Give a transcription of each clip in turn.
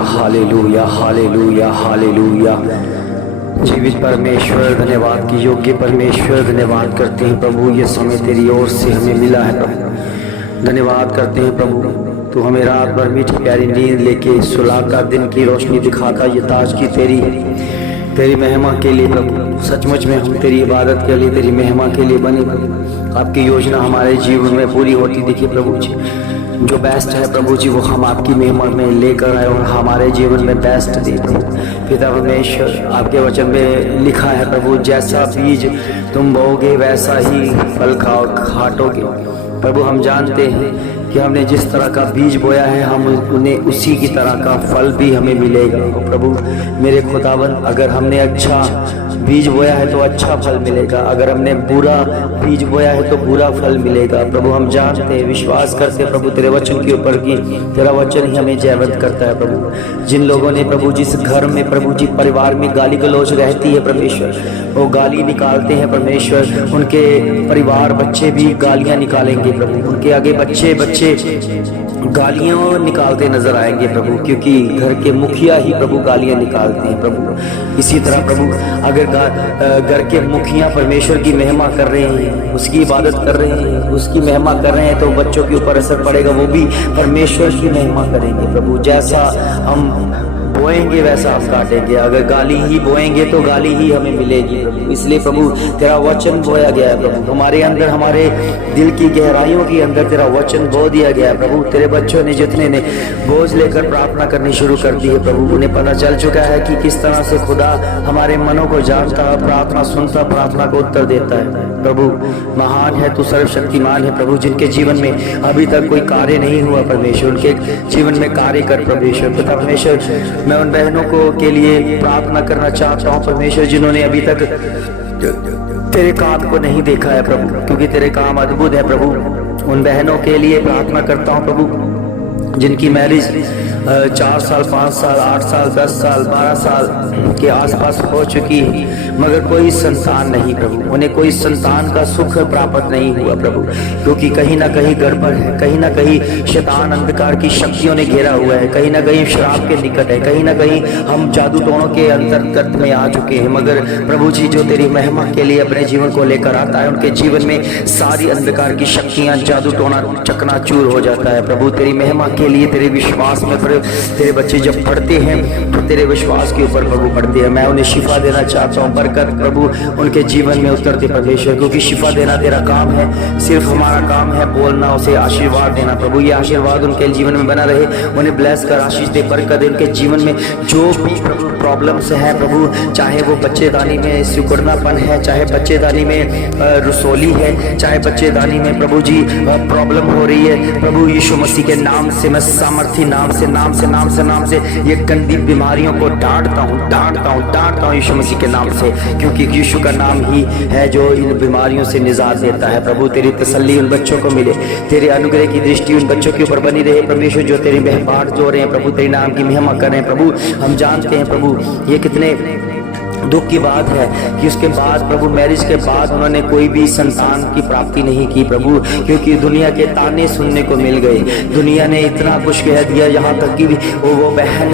Hallelujah hallelujah hallelujah hallelujah. जीवित परमेश्वर धन्यवाद की योग्य परमेश्वर धन्यवाद करते हैं प्रभु, ये समय तेरी ओर से हमें मिला है प्रभु। धन्यवाद करते हैं प्रभु, तू हमें रात भर मीठी प्यारी नींद लेके सुलाकर दिन की रोशनी दिखाता ये ताज की तेरी महिमा के लिए प्रभु। सचमुच में हम तेरी इबादत के लिए, तेरी महिमा के लिए बने प्रभु। आपकी योजना हमारे जीवन में पूरी होती दिखी प्रभु जी। जो बेस्ट है प्रभु जी वो हम आपकी महिमा में लेकर आए और हमारे जीवन में बेस्ट दे प्रभु। पिता परमेश्वर, आपके वचन में लिखा है प्रभु, जैसा बीज तुम बोओगे वैसा ही फल काटोगे प्रभु। हम जानते हैं कि हमने जिस तरह का बीज बोया है हम उन्हें उसी की तरह का फल भी हमें मिलेगा प्रभु। मेरे खुदावन, अगर हमने अच्छा बीज बोया है तो अच्छा फल मिलेगा, अगर हमने बुरा बीज बोया है तो बुरा फल मिलेगा प्रभु। हम जानते हैं, विश्वास करते हैं प्रभु तेरे वचन के ऊपर कि तेरा वचन ही हमें जयवंत करता है प्रभु। जिन लोगों ने प्रभु जिस घर में प्रभु जी परिवार में गाली गलौज रहती है परमेश्वर, वो गाली निकालते हैं परमेश्वर, उनके परिवार बच्चे भी गालियां निकालेंगे प्रभु। उनके आगे बच्चे गालियां निकालते नजर आएंगे प्रभु, क्योंकि घर के मुखिया ही प्रभु गालियां निकालते हैं प्रभु। इसी तरह प्रभु, अगर घर के मुखिया परमेश्वर की महिमा कर रहे हैं, उसकी इबादत कर रहे हैं, उसकी महिमा कर रहे हैं, तो बच्चों के ऊपर असर पड़ेगा, वो भी परमेश्वर की महिमा करेंगे प्रभु। जैसा हम बोएंगे वैसा हम काटेंगे, अगर गाली ही बोएंगे तो गाली ही हमें मिलेगी प्रभु। इसलिए प्रभु तेरा वचन बोया गया है प्रभु, हमारे अंदर, हमारे दिल की गहराइयों के अंदर तेरा वचन बो दिया गया है प्रभु। तेरे बच्चों ने जितने ने बोझ लेकर प्रार्थना करनी शुरू कर दी है प्रभु, उन्हें पता चल चुका है कि किस तरह से खुदा हमारे मनों को जानता है, प्रार्थना सुनता, प्रार्थना को उत्तर देता है प्रभु। महान है तू, सर्वशक्तिमान है प्रभु। जिनके जीवन में अभी तक कोई कार्य नहीं हुआ परमेश्वर, उनके जीवन में कार्य कर परमेश्वर। पिता परमेश्वर, मैं उन बहनों को के लिए प्रार्थना करना चाहता हूँ परमेश्वर, जिन्होंने अभी तक तेरे काम को नहीं देखा है प्रभु, क्योंकि तेरे काम अद्भुत है प्रभु। उन बहनों के लिए प्रार्थना करता हूँ प्रभु, जिनकी मैरिज 4 साल, 5 साल, 8 साल, 10 साल, 12 साल के आसपास हो चुकी है, मगर कोई संतान नहीं प्रभु। उन्हें कोई संतान का सुख प्राप्त नहीं हुआ प्रभु, क्योंकि कहीं ना कहीं गड़बड़ है, कहीं ना कहीं शैतान अंधकार की शक्तियों ने घेरा हुआ है, कहीं ना कहीं शराब के निकट है, कहीं ना कहीं हम जादू टोनों के अंतर्गत में आ चुके हैं। मगर प्रभु जी जो तेरी महिमा के लिए अपने जीवन को लेकर आता है, उनके जीवन में सारी अंधकार की शक्तियां, जादू टोना चकनाचूर हो जाता है प्रभु। तेरी महिमा के लिए, तेरे विश्वास में तेरे बच्चे जब पढ़ते हैं तो तेरे विश्वास के ऊपर प्रभु पढ़ते हैं। मैं उन्हें शिफा देना चाहता हूँ, बरकत प्रभु उनके जीवन में उतरते परमेश्वर, क्योंकि शिफा देना तेरा काम है, सिर्फ हमारा काम है बोलना, उसे आशीर्वाद देना प्रभु। ये आशीर्वाद उनके जीवन में बना रहे, उन्हें ब्लेस कर आशीष दे, बरकत दे उनके जीवन में। जो भी प्रभु प्रॉब्लम्स है प्रभु, चाहे वो बच्चेदानी में सिकुड़नापन है, चाहे बच्चेदानी में रसोली है, चाहे बच्चेदानी में प्रभु जी प्रॉब्लम हो रही है प्रभु, यीशु मसीह के नाम से मैं सामर्थी नाम से ये गंदी बीमारियों को डांटता हूँ यीशु मसीह के नाम से, क्योंकि यीशु का नाम ही है जो इन बीमारियों से निजात देता है प्रभु। तेरी तसल्ली उन बच्चों को मिले, तेरे अनुग्रह की दृष्टि उन बच्चों के ऊपर बनी रहे परमेश्वर, जो तेरी महबात जो रहे हैं प्रभु, तेरे नाम की महिमा कर रहे हैं प्रभु। हम जानते हैं प्रभु ये कितने दुख की बात है कि उसके बाद प्रभु, मैरिज के बाद उन्होंने कोई भी संतान की प्राप्ति नहीं की प्रभु, क्योंकि दुनिया के ताने सुनने को मिल गए, दुनिया ने इतना कुछ कह दिया, यहाँ तक कि वो बहन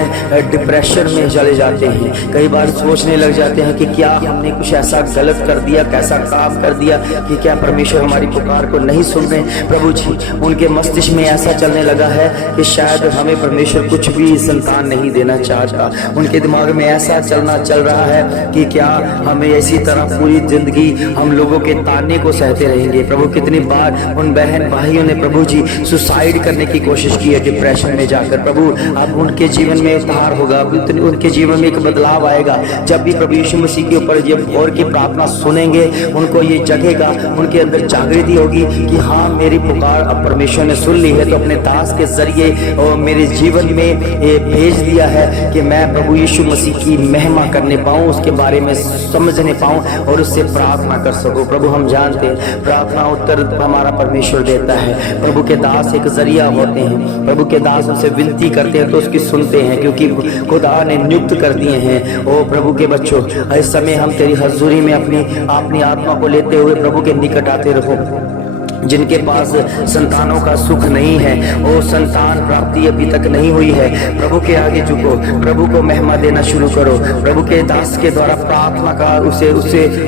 डिप्रेशन में चले जाते हैं। कई बार सोचने लग जाते हैं कि क्या हमने कुछ ऐसा गलत कर दिया, कैसा काम कर दिया कि क्या परमेश्वर हमारी पुकार को नहीं सुन रहे प्रभु जी। उनके मस्तिष्क में ऐसा चलने लगा है कि शायद हमें परमेश्वर कुछ भी संतान नहीं देना चाहता। उनके दिमाग में ऐसा चल रहा है कि क्या हमें इसी तरह पूरी जिंदगी हम लोगों के ताने को सहते रहेंगे। प्रभु कितनी बार उन बहन भाइयों ने प्रभु जी सुसाइड करने की कोशिश की है डिप्रेशन में जाकर। प्रभु अब उनके जीवन में उद्धार होगा, उनके जीवन में एक बदलाव आएगा। जब भी प्रभु यीशु मसीह के ऊपर ये भोर की प्रार्थना सुनेंगे, उनको ये जगेगा, उनके अंदर जागृति होगी कि हाँ मेरी पुकार अब परमेश्वर ने सुन ली है, तो अपने दास के जरिए और मेरे जीवन में ये भेज दिया है कि मैं प्रभु यीशु मसीह की महिमा करने पाऊँ, उसके बारे में समझने पाऊँ और उससे प्रार्थना कर सकूँ। प्रभु हम जानते हैं प्रार्थना उत्तर हमारा परमेश्वर देता है। प्रभु के दास एक जरिया होते हैं, प्रभु के दास उनसे विनती करते हैं तो उसकी सुनते हैं, क्योंकि खुदा ने नियुक्त कर दिए हैं। ओ प्रभु के बच्चों, इस समय हम तेरी हजूरी में अपनी आत्मा को लेते हुए प्रभु के निकट आते रहो। जिनके पास संतानों का सुख नहीं है, वो संतान प्राप्ति अभी तक नहीं हुई है, प्रभु के आगे झुको, प्रभु को महिमा देना शुरू करो, प्रभु के दास के द्वारा प्रार्थना का उसे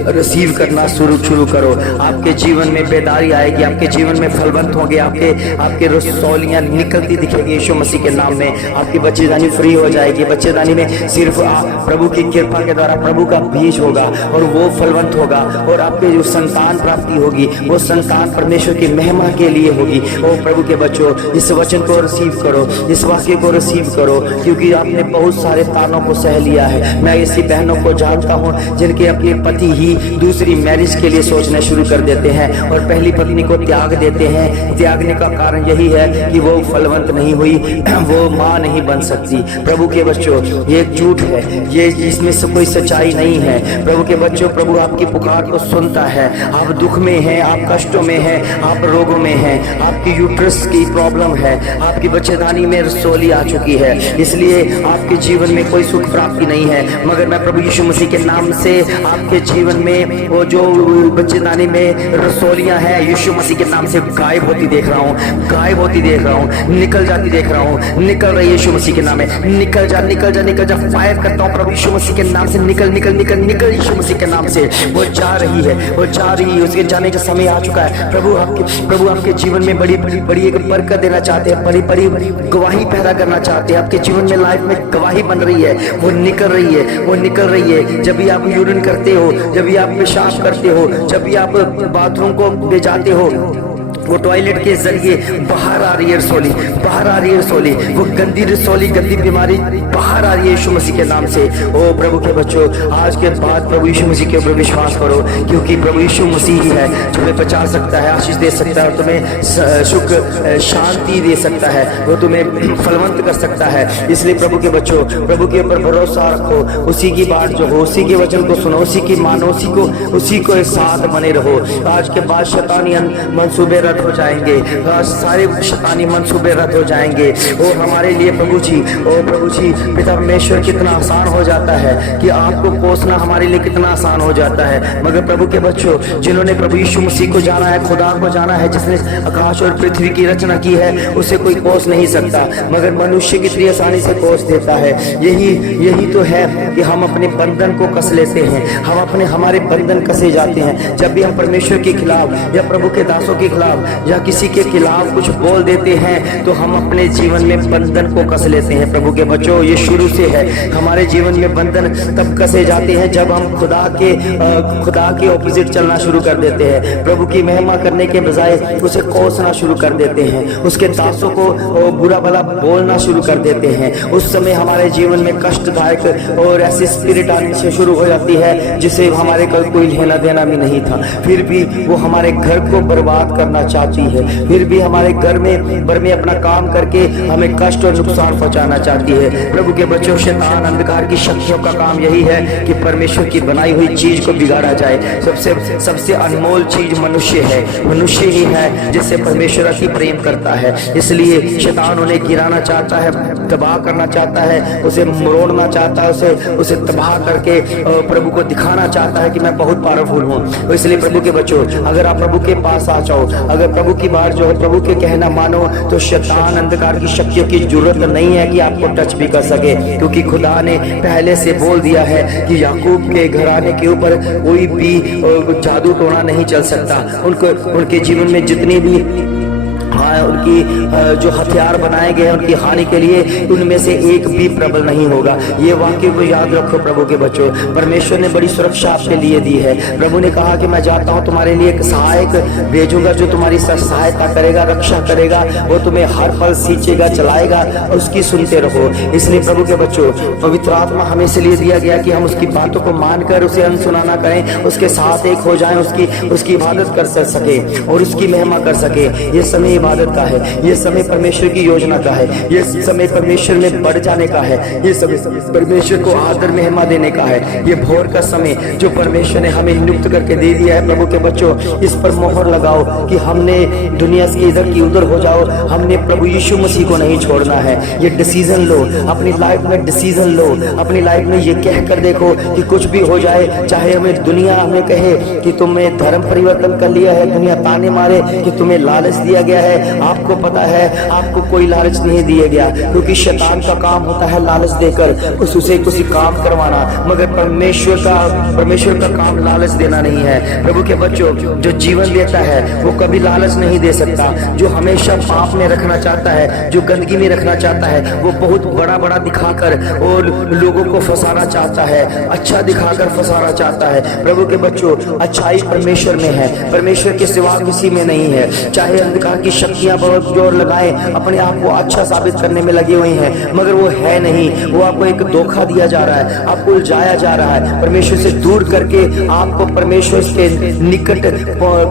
रिसीव करना शुरू करो। आपके जीवन में बेदारी आएगी, आपके जीवन में फलवंत होंगे, आपके रसौलियां निकलती दिखेगी यीशु मसीह के नाम में। आपकी बच्चेदानी फ्री हो जाएगी। बच्चेदानी में सिर्फ प्रभु की कृपा के द्वारा प्रभु का बीज होगा और वो फलवंत होगा, और आपके जो संतान प्राप्ति होगी वो संतान परमेश्वर की महिमा के लिए होगी। ओ प्रभु के बच्चों, इस वचन को रिसीव करो, इस वाक्य को रिसीव करो, क्योंकि आपने बहुत सारे तानों को सह लिया है। मैं ऐसी बहनों को जानता हूँ जिनके अपने पति ही दूसरी मैरिज के लिए सोचना शुरू कर देते हैं और पहली पत्नी को त्याग देते हैं। त्यागने का कारण यही है कि वो फलवंत नहीं हुई, वो माँ नहीं बन सकती। प्रभु के बच्चों, ये एक झूठ है, ये इसमें से कोई सच्चाई नहीं है। प्रभु के बच्चों, प्रभु आपकी पुकार को सुनता है। आप दुख में हैं, आप कष्टों में हैं, आप रोगों में हैं, आपकी यूट्रस की प्रॉब्लम है, आपकी बच्चेदानी में रसौली आ चुकी है, इसलिए आपके जीवन में कोई सुख प्राप्ति नहीं है। मगर मैं प्रभु यीशु मसीह के नाम से आपके जीवन में वो जो बच्चेदानी में रसौलियां हैं यीशु मसीह के नाम से गायब होती देख रहा हूँ, गायब होती देख रहा हूँ, निकल जाती देख रहा हूँ। निकल रही यीशु मसीह के नाम में, निकल जा निकल जा निकल जा। फायर करता हूँ प्रभु यीशु मसीह के नाम से, निकल निकल निकल निकल यीशु मसीह के नाम से। वो जा रही है, वो जा रही है, उसके जाने का समय आ चुका है। प्रभु आपके जीवन में बड़ी एक बरकत देना चाहते हैं, बड़ी गवाही पैदा करना चाहते हैं। आपके जीवन में लाइफ में गवाही बन रही है, वो निकल रही है, वो निकल रही है। जब भी आप यूरिन करते हो, जब भी आप पेशाब करते हो, जब भी आप बाथरूम को ले जाते हो, वो टॉयलेट के जरिए बाहर आ रही है रसौली, बाहर आ रही है रसौली, वो गंदी रसौली, गंदी बीमारी बाहर आ रही है यीशु मसीह के नाम से। ओ प्रभु के बच्चों, आज के बाद प्रभु यीशु मसीह के ऊपर विश्वास करो, क्योंकि प्रभु यीशु मसीह ही है तुम्हें बचा सकता है, आशीष दे सकता है, तुम्हें सुख शांति दे सकता है, वो तुम्हें फलवंत कर सकता है। इसलिए प्रभु के बच्चों, प्रभु के ऊपर भरोसा रखो, उसी की बात जो हो, उसी के वचन को सुनो, उसी की मानो, उसी को साथ बने रहो। आज के बाद शैतानी मंसूबे रद्द हो जाएंगे, सारे शैतानी मंसूबे रद्द हो जाएंगे। और हमारे लिए प्रभु जी, ओ प्रभु जी, पिता परमेश्वर, कितना आसान हो जाता है कि आपको कोसना हमारे लिए कितना आसान हो जाता है। मगर प्रभु के बच्चों, जिन्होंने प्रभु यीशु मसीह को जाना है, खुदा को जाना है, जिसने आकाश और पृथ्वी की रचना की है, उसे कोई कोस नहीं सकता, मगर मनुष्य कितनी आसानी से कोस देता है। यही तो है कि हम अपने बंधन को कस लेते हैं, हमारे बंधन कसे जाते हैं जब भी हम परमेश्वर के खिलाफ या प्रभु के दासों के खिलाफ या किसी के खिलाफ कुछ बोल देते हैं, तो हम अपने जीवन में बंधन को कस लेते हैं। प्रभु के बच्चों, ये शुरू से है, हमारे जीवन में बंधन तब कसे जाते हैं जब हम खुदा के ऑपोजिट चलना शुरू कर देते हैं। प्रभु की महिमा करने के बजाय उसे कोसना शुरू कर देते हैं, उसके दासों को बुरा भला बोलना शुरू कर देते हैं। उस समय हमारे जीवन में कष्टदायक और ऐसी स्पिरिट आनी से शुरू हो जाती है जिसे हमारे कल कोई लेना देना भी नहीं था, फिर भी वो हमारे घर को बर्बाद करना चाहती है, फिर भी हमारे घर में अपना काम करके हमें कष्ट और नुकसान पहुंचाना चाहती है। प्रभु के बच्चों, शैतान अंधकार की शक्तियों का काम यही है कि परमेश्वर की बनाई हुई चीज को बिगाड़ा जाए। सबसे अनमोल चीज मनुष्य है, मनुष्य ही है जिससे परमेश्वर अति प्रेम करता है। इसलिए शैतान उन्हें गिराना चाहता है, तबाह करना चाहता है, उसे मरोड़ना चाहता है, उसे तबाह करके प्रभु को दिखाना चाहता है कि मैं बहुत पावरफुल हूँ। इसलिए प्रभु के बच्चों, अगर आप प्रभु के पास आ जाओ, अगर प्रभु की बात जो है, प्रभु के कहना मानो, तो शैतान अंधकार की शक्तियों की जरूरत नहीं है कि आपको टच भी कर सके, क्योंकि खुदा ने पहले से बोल दिया है कि याकूब के घराने के ऊपर कोई भी जादू टोना नहीं चल सकता। उनके जीवन में जितनी भी उनकी जो हथियार बनाए गए हैं उनकी हानि के लिए, उनमें से एक भी प्रबल नहीं होगा। ये वाक्य को याद रखो प्रभु के बच्चों। परमेश्वर ने बड़ी सुरक्षा आपके लिए दी है। प्रभु ने कहा कि मैं जाता हूँ, तुम्हारे लिए एक सहायक भेजूंगा जो तुम्हारी सहायता करेगा, रक्षा करेगा, वो तुम्हें हर पल सींचेगा, चलाएगा, और उसकी सुनते रहो। इसलिए प्रभु के बच्चों, पवित्र आत्मा हमें इसलिए दिया गया कि हम उसकी बातों को मानकर उसे अनसुना ना करें, उसके साथ एक हो जाएं, उसकी इबादत कर सके और उसकी महिमा कर सके। ये समय इबादत का है, ये समय परमेश्वर की योजना का है, ये समय परमेश्वर में बढ़ जाने का है, ये समय परमेश्वर को आदर महिमा देने का है। ये भोर का समय जो परमेश्वर ने हमें नियुक्त करके दे दिया है। प्रभु के बच्चों, इस पर मोहर लगाओ कि हमने दुनिया से इधर की उधर हो जाओ, हमने प्रभु यीशु मसीह को नहीं छोड़ना है। ये डिसीजन लो अपनी लाइफ में, डिसीजन लो अपनी लाइफ में, ये कह कर देखो कि कुछ भी हो जाए, चाहे हमें दुनिया हमें कहे कि तुमने धर्म परिवर्तन कर लिया है, दुनिया ताने मारे कि तुम्हें लालच दिया गया है, आपको पता है आपको कोई लालच नहीं दिया गया, क्योंकि शैतान का काम होता है लालच देकर उसे किसी काम करवाना, मगर परमेश्वर का काम लालच देना नहीं है। प्रभु के बच्चों, जो जीवन देता है वो कभी लालच नहीं दे सकता। जो हमेशा पाप में रखना चाहता है, जो गंदगी में रखना चाहता है, वो बहुत बड़ा बड़ा दिखाकर और लोगों को फंसाना चाहता है, अच्छा दिखाकर फंसाना चाहता है। प्रभु के बच्चों, अच्छाई परमेश्वर में है, परमेश्वर के सिवा किसी में नहीं है। चाहे अंधकार की शक्तियां बहुत जोर लगाएं, अपने आप को अच्छा साबित करने में लगी हुई हैं, मगर वो है नहीं। वो आपको एक धोखा दिया जा रहा है, आपको उलझाया जा रहा है, परमेश्वर से दूर करके आपको परमेश्वर के निकट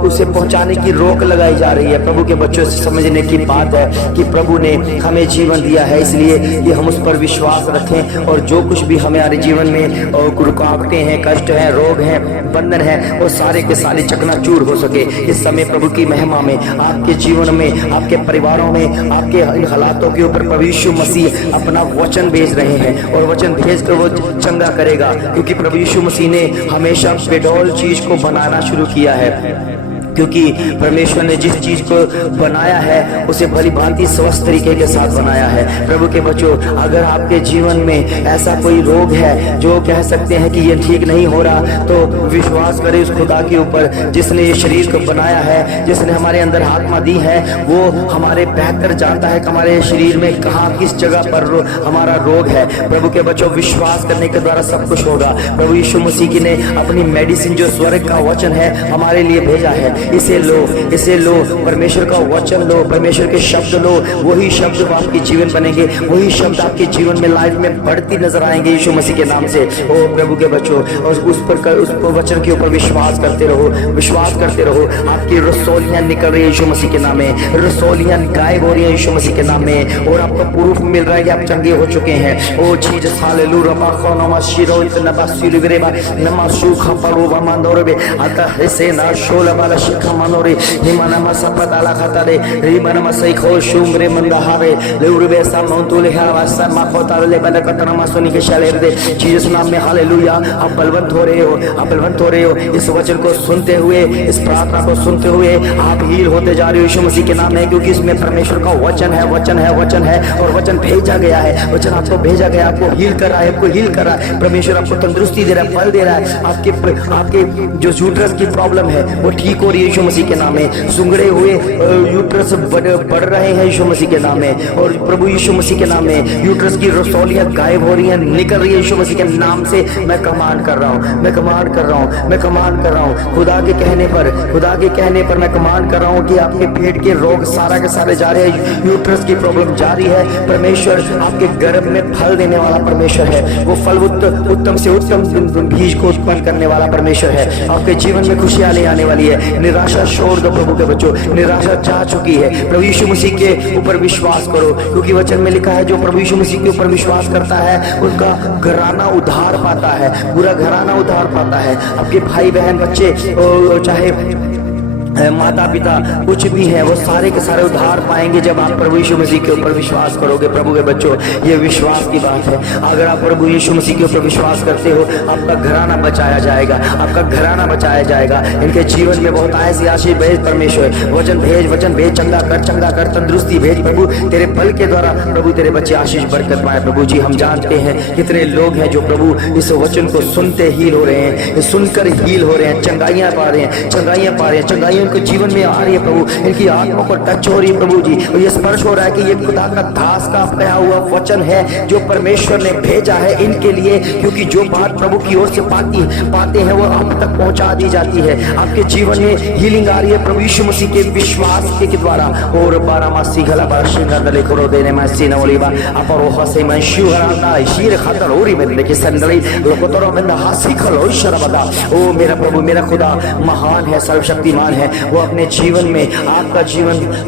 उसे पहुंचाने की रोक लगाई जा रही है। प्रभु के बच्चों से समझने की बात है कि प्रभु ने हमें जीवन दिया है, इसलिए कि हम उस पर विश्वास रखें, और जो कुछ भी हमारे जीवन में रुकावटें हैं, कष्ट हैं, रोग हैं, बंधन है, वो सारे के सारे चकनाचूर हो सके। इस समय प्रभु की महिमा में, आपके जीवन में, आपके परिवारों में, आपके इन हालातों के ऊपर प्रभु यीशु मसीह अपना वचन भेज रहे हैं, और वचन भेज कर वो चंगा करेगा, क्योंकि प्रभु यीशु मसीह ने हमेशा बेडौल चीज को बनाना शुरू किया है। क्योंकि परमेश्वर ने जिस चीज को बनाया है उसे भली भांति स्वस्थ तरीके के साथ बनाया है। प्रभु के बच्चों, अगर आपके जीवन में ऐसा कोई रोग है जो कह सकते हैं कि ये ठीक नहीं हो रहा, तो विश्वास करें उस खुदा के ऊपर जिसने ये शरीर को बनाया है, जिसने हमारे अंदर आत्मा दी है। वो हमारे बेहतर जानता है कि हमारे शरीर में कहाँ किस जगह पर हमारा रोग है। प्रभु के बच्चों, विश्वास करने के द्वारा सब कुछ होगा। प्रभु यीशु मसीह की ने अपनी मेडिसिन जो स्वर्ग का वचन है हमारे लिए भेजा है, इसे लो, परमेश्वर का वचन लो, परमेश्वर के शब्द लो, वही शब्द आपके जीवन बनेंगे, वही शब्द आपके जीवन में लाइफ में बढ़ती नजर आएंगे यीशु मसीह के नाम से। ओ प्रभु के बच्चों, और उस वचन के ऊपर विश्वास करते रहो। आपकी रसौलियां निकल रही है यीशु मसीह के नाम में, रसौलियां गायब हो रही है यीशु मसीह के नाम में, और आपको प्रूफ मिल रहा है कि आप चंगे हो चुके हैं। ओ जीसस, हालेलुया, नमा शिरो इतना सिलुगरेबा नमा सुखा परोबा मांदोरबे आता हसे ना शोला वाला शिखा मानोरे हिमाना मसपताला खतारे हिमाना मसैखो शुमरे मंदहारे लेउरबे सामंतुले हवासा माखोताले बदकतना मासोनी के शाले दे। जीसस नाम में हालेलुया। आप बलवंत हो रहे हो, इस वचन को सुनते हुए, इस प्रार्थना को सुनते हुए आप हील होते जा रहे हो यीशु मसीह के नाम में, क्योंकि इसमें परमेश्वर का वचन है, और वचन भेजा गया है, वचन आपको भेजा गया, आपको हील कर रहा है, परमेश्वर आपको तंदुरुस्ती दे रहा है, फल दे रहा है। आपके जो यूट्रस की प्रॉब्लम है वो ठीक हो रही है यीशु मसीह के नाम में, सुंगड़े हुए यूट्रस बढ़ रहे हैं यीशु मसीह के नाम में, और प्रभु यीशु मसीह के नाम में यूट्रस की रसौलियां गायब हो रही हैं, निकल रही है यीशु मसीह के नाम से। मैं कमांड कर रहा हूं, खुदा के कहने पर मैं कमांड कर रहा हूं कि आपके पेट के रोग सारा के सारे जा रहे हैं, यूट्रस की प्रॉब्लम जा रही है। परमेश्वर आपके गर्भ में फल देने वाला परमेश्वर है, वो फल उत्तम से उत्तम बीज को उत्पन्न करने वाला परमेश्वर है। आपके जीवन में खुशियां ले आने वाली है। निराशा छोड़ दो प्रभु के बच्चों, निराशा जा चुकी है। प्रभु यीशु मसीह के ऊपर विश्वास करो, क्योंकि वचन में लिखा है जो प्रभु यीशु मसीह के ऊपर विश्वास करता है उनका घराना उद्धार पाता है, पूरा घराना उद्धार पाता है। आपके भाई बहन बच्चे चाहे माता पिता कुछ भी है, वो सारे के सारे उद्धार पाएंगे जब आप प्रभु यीशु मसीह के ऊपर विश्वास करोगे। प्रभु के बच्चों, ये विश्वास की बात है। अगर आप प्रभु यीशु मसीह के ऊपर विश्वास करते हो, आपका घराना बचाया जाएगा। इनके जीवन में बहुत ऐसी आशीष भेज परमेश्वर, वचन भेज, चंगा कर, तंदुरुस्ती भेज प्रभु, तेरे बल के द्वारा प्रभु तेरे बच्चे आशीष बरकत पाए। प्रभु जी, हम जानते हैं कितने लोग हैं जो प्रभु इस वचन को सुनते हील हो रहे हैं, सुनकर हील हो रहे हैं, चंगाइयां पा रहे हैं, चंगाइयों इनके जीवन में आ रही है प्रभु, इनकी आत्मा को टच हो रही है प्रभु जी, और ये स्पर्श हो रहा है कि ये खुदा का दास का कहा हुआ वचन है जो परमेश्वर ने भेजा है इनके लिए, क्योंकि जो बात प्रभु की ओर से पाते हैं वो हम तक पहुंचा दी जाती है। आपके जीवन में हीलिंग आ रही है प्रभु यीशु मसीह के विश्वास के द्वारा। और 12 मासी गला बारशिंगा दले करो देने मासी नवलीबा अपरो हसे मैं शिवराना शीर खातर ओरी में लेके संदली लोकोतरो में हासी खलो शरबदा। ओ मेरा प्रभु मेरा खुदा महान है, सर्वशक्तिमान है, वो अपने जीवन में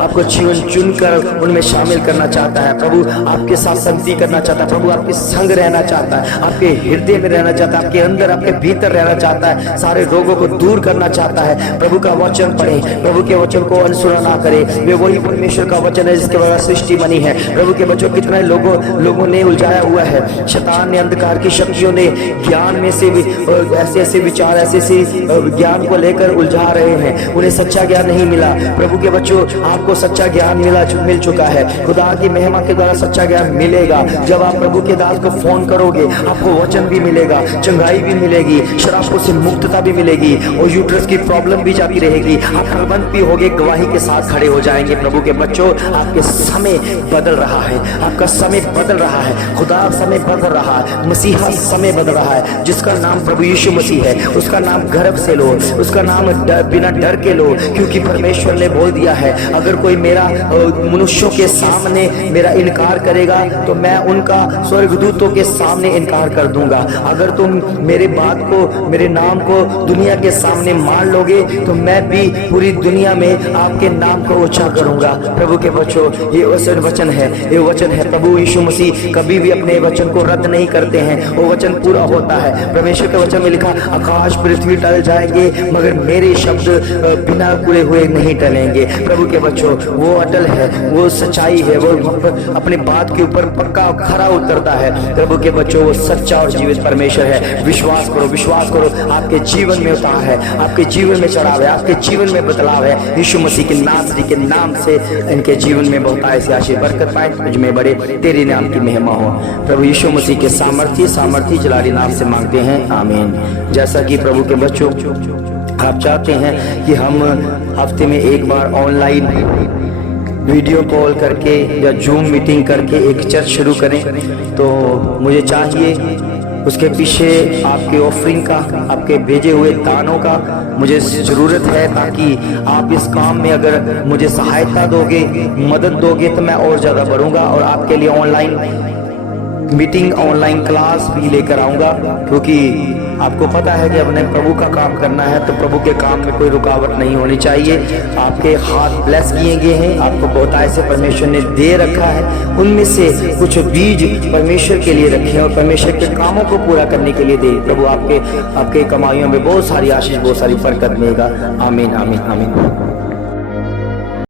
आपको जीवन चुनकर उनमें शामिल करना चाहता है प्रभु, आपके साथ संगति करना चाहता है प्रभु, आपके संग रहना चाहता है, आपके हृदय में रहना चाहता है, आपके अंदर आपके भीतर रहना चाहता है, सारे रोगों को दूर करना चाहता है। प्रभु का वचन पढ़े, प्रभु के वचन को अनुसरण ना करे, वे वही परमेश्वर का वचन है जिसके द्वारा सृष्टि बनी है। प्रभु के बच्चों कितने लोगों ने उलझाया हुआ है, शैतान ने, अंधकार की शक्तियों ने ज्ञान में से भी ऐसे विचार ऐसे ज्ञान को लेकर उलझा रहे हैं, उन्हें सच्चा ज्ञान नहीं मिला। प्रभु के बच्चों आपको सच्चा ज्ञान मिल चुका है, खुदा की महिमा के द्वारा सच्चा ज्ञान मिलेगा। जब आप प्रभु के दास को फोन करोगे आपको वचन भी मिलेगा, चंगाई भी मिलेगी, शराबों से मुक्तता भी मिलेगी, और यूट्रस की प्रॉब्लम भी जाती रहेगी, आप फलवंत भी होगे, गवाही के साथ खड़े हो जाएंगे। प्रभु के बच्चों आपके समय बदल रहा है, आपका समय बदल रहा है, खुदा समय बदल रहा है, मसीहा समय बदल रहा है। जिसका नाम प्रभु यीशु मसीह है उसका नाम गर्व से लो, उसका नाम बिना डर के लो, क्योंकि परमेश्वर ने बोल दिया है अगर कोई मेरा मनुष्यों के सामने मेरा इनकार करेगा तो मैं उनका स्वर्गदूतों के सामने इनकार कर दूंगा। अगर तुम मेरे बात को, मेरे नाम को दुनिया के सामने मान लोगे तो मैं भी पूरी दुनिया में आपके नाम को ऊंचा करूंगा। प्रभु के बच्चों ये वचन है, ये वचन है। प्रभु यीशु मसीह कभी भी अपने वचन को रद्द नहीं करते हैं, वो वचन पूरा होता है। परमेश्वर के वचन में लिखा आकाश पृथ्वी टल जाएंगे मगर मेरे शब्द बिना पूरे हुए नहीं टलेंगे। प्रभु के बच्चों वो अटल है, वो सच्चाई है, वो अपने बात के ऊपर पक्का खरा उतरता है। प्रभु के बच्चों वो सच्चा और जीवित परमेश्वर है। विश्वास करो, विश्वास करो, आपके जीवन में उतार है, आपके जीवन में चढ़ाव है, आपके जीवन में बदलाव है। यीशु मसीह के नासरी के नाम से इनके जीवन में बहुत ऐसी आशीष बरकत पाए, मुझ में बड़े तेरे नाम की महिमा हो। प्रभु यीशु मसीह के सामर्थी जलाली नाम से मांगते हैं, आमीन। जैसा कि प्रभु के बच्चों आप चाहते हैं कि हम हफ्ते में एक बार ऑनलाइन वीडियो कॉल करके या जूम मीटिंग करके एक चर्च शुरू करें, तो मुझे चाहिए उसके पीछे आपके ऑफरिंग का, आपके भेजे हुए दानों का मुझे ज़रूरत है, ताकि आप इस काम में अगर मुझे सहायता दोगे, मदद दोगे तो मैं और ज़्यादा बढ़ूंगा और आपके लिए ऑनलाइन मीटिंग, ऑनलाइन क्लास भी लेकर आऊँगा। क्योंकि आपको पता है कि अपने प्रभु का काम करना है तो प्रभु के काम में कोई रुकावट नहीं होनी चाहिए। आपके हाथ ब्लेस किए गए हैं, आपको बहुत ऐसे परमेश्वर ने दे रखा है, उनमें से कुछ बीज परमेश्वर के लिए रखे और परमेश्वर के कामों को पूरा करने के लिए दे। प्रभु आपके कमाइयों में बहुत सारी आशीष, बहुत सारी बरकत देगा। आमीन आमीन आमीन।